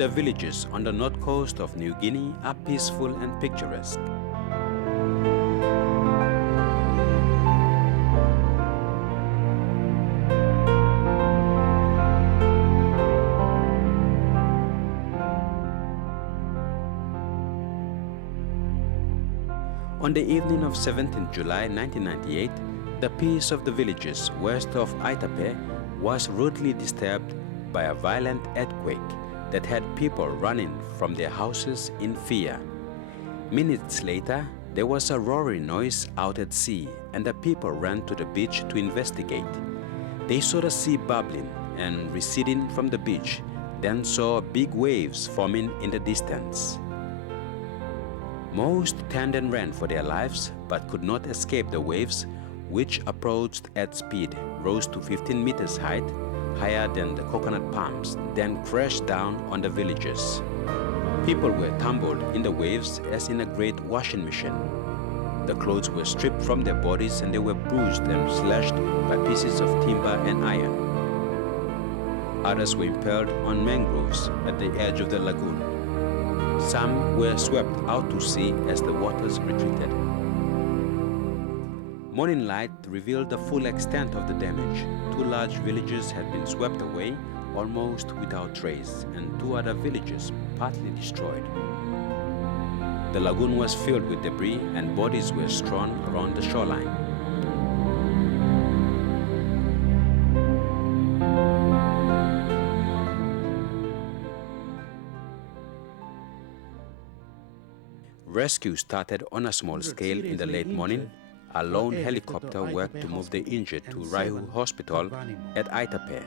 The villages on the north coast of New Guinea are peaceful and picturesque. On the evening of 17 July 1998, the peace of the villages west of Aitape was rudely disturbed by a violent earthquake that had people running from their houses in fear. Minutes later, there was a roaring noise out at sea, and the people ran to the beach to investigate. They saw the sea bubbling and receding from the beach, then saw big waves forming in the distance. Most turned and ran for their lives, but could not escape the waves, which approached at speed, rose to 15 meters height, higher than the coconut palms, then crashed down on the villages. People were tumbled in the waves as in a great washing machine. The clothes were stripped from their bodies and they were bruised and slashed by pieces of timber and iron. Others were impaled on mangroves at the edge of the lagoon. Some were swept out to sea as the waters retreated. Morning light revealed the full extent of the damage. 2 large villages had been swept away, almost without trace, and 2 other villages partly destroyed. The lagoon was filled with debris and bodies were strewn around the shoreline. Rescue started on a small scale in the late morning. A lone helicopter worked to move the injured to Raihu Hospital at Aitape,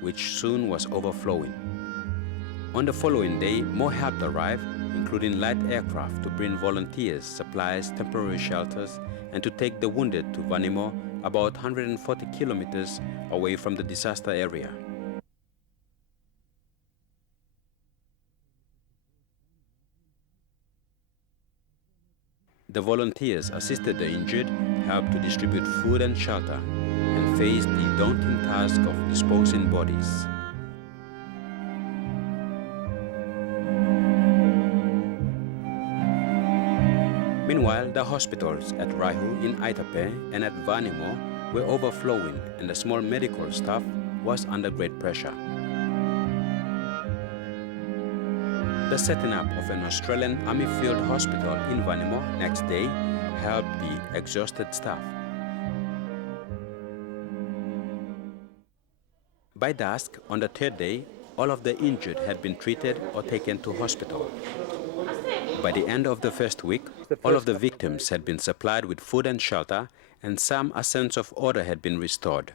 which soon was overflowing. On the following day, more help arrived, including light aircraft to bring volunteers, supplies, temporary shelters, and to take the wounded to Vanimo, about 140 kilometers away from the disaster area. The volunteers assisted the injured, helped to distribute food and shelter, and faced the daunting task of disposing bodies. Meanwhile, the hospitals at Raihu in Aitape and at Vanimo were overflowing, and the small medical staff was under great pressure. The setting up of an Australian Army Field Hospital in Vanimo next day helped the exhausted staff. By dusk, on the 3rd day, all of the injured had been treated or taken to hospital. By the end of the first week, all of the victims had been supplied with food and shelter, and a sense of order had been restored.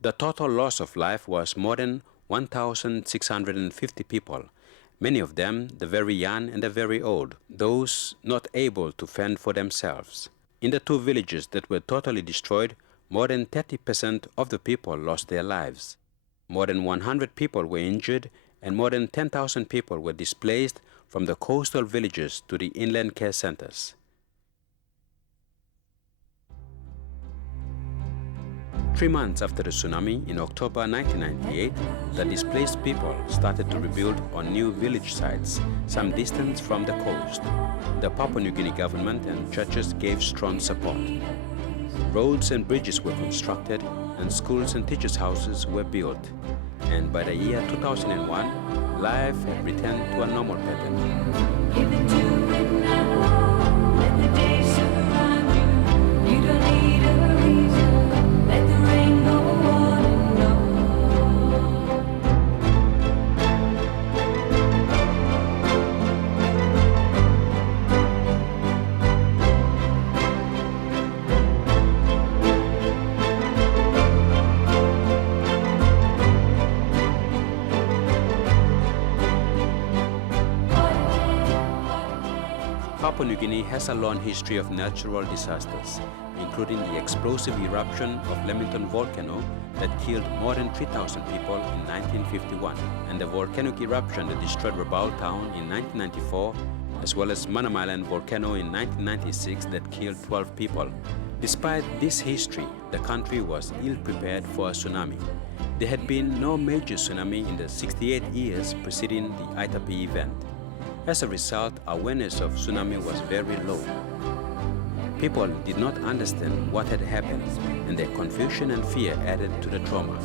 The total loss of life was more than 1,650 people, many of them the very young and the very old, those not able to fend for themselves. In the 2 villages that were totally destroyed, more than 30% of the people lost their lives. More than 100 people were injured, and more than 10,000 people were displaced from the coastal villages to the inland care centers. Three months after the tsunami, in October 1998, the displaced people started to rebuild on new village sites, some distance from the coast. The Papua New Guinea government and churches gave strong support. Roads and bridges were constructed, and schools and teachers' houses were built. And by the year 2001, life had returned to a normal pattern. Give it to it now, let the day surround you. You don't need a reason, let the rain go on and on. Papua New Guinea has a long history of natural disasters, including the explosive eruption of Lemington volcano that killed more than 3,000 people in 1951, and the volcanic eruption that destroyed Rabaul town in 1994, as well as Manam Island volcano in 1996 that killed 12 people. Despite this history, the country was ill-prepared for a tsunami. There had been no major tsunami in the 68 years preceding the Aitape event. As a result, awareness of tsunami was very low. People did not understand what had happened, and their confusion and fear added to the trauma.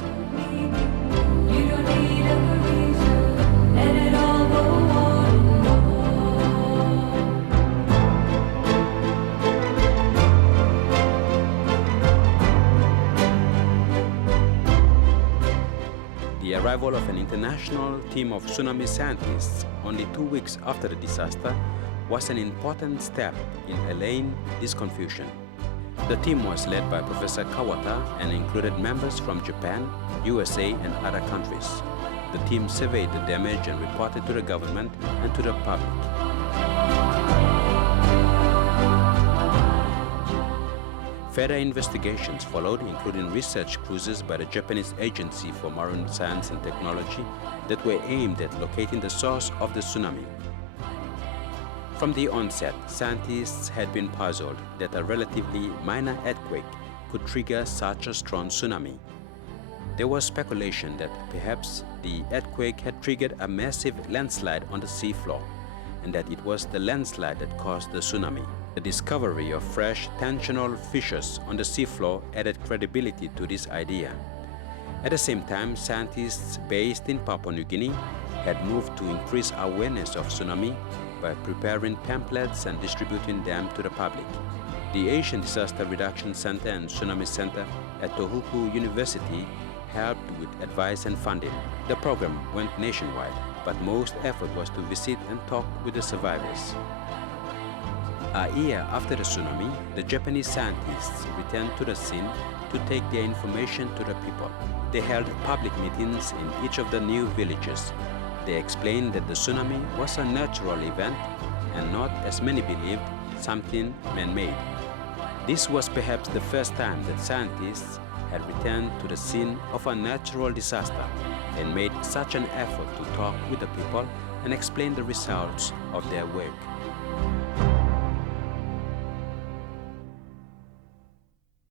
The arrival of an international team of tsunami scientists only 2 weeks after the disaster was an important step in allaying this confusion. The team was led by Professor Kawata and included members from Japan, USA, and other countries. The team surveyed the damage and reported to the government and to the public. Further investigations followed, including research cruises by the Japanese Agency for Marine Science and Technology that were aimed at locating the source of the tsunami. From the onset, scientists had been puzzled that a relatively minor earthquake could trigger such a strong tsunami. There was speculation that perhaps the earthquake had triggered a massive landslide on the seafloor, and that it was the landslide that caused the tsunami. The discovery of fresh tensional fissures on the seafloor added credibility to this idea. At the same time, scientists based in Papua New Guinea had moved to increase awareness of tsunami by preparing pamphlets and distributing them to the public. The Asian Disaster Reduction Center and Tsunami Center at Tohoku University helped with advice and funding. The program went nationwide, but most effort was to visit and talk with the survivors. A year after the tsunami, the Japanese scientists returned to the scene to take their information to the people. They held public meetings in each of the new villages. They explained that the tsunami was a natural event and not, as many believed, something man-made. This was perhaps the first time that scientists had returned to the scene of a natural disaster and made such an effort to talk with the people and explain the results of their work.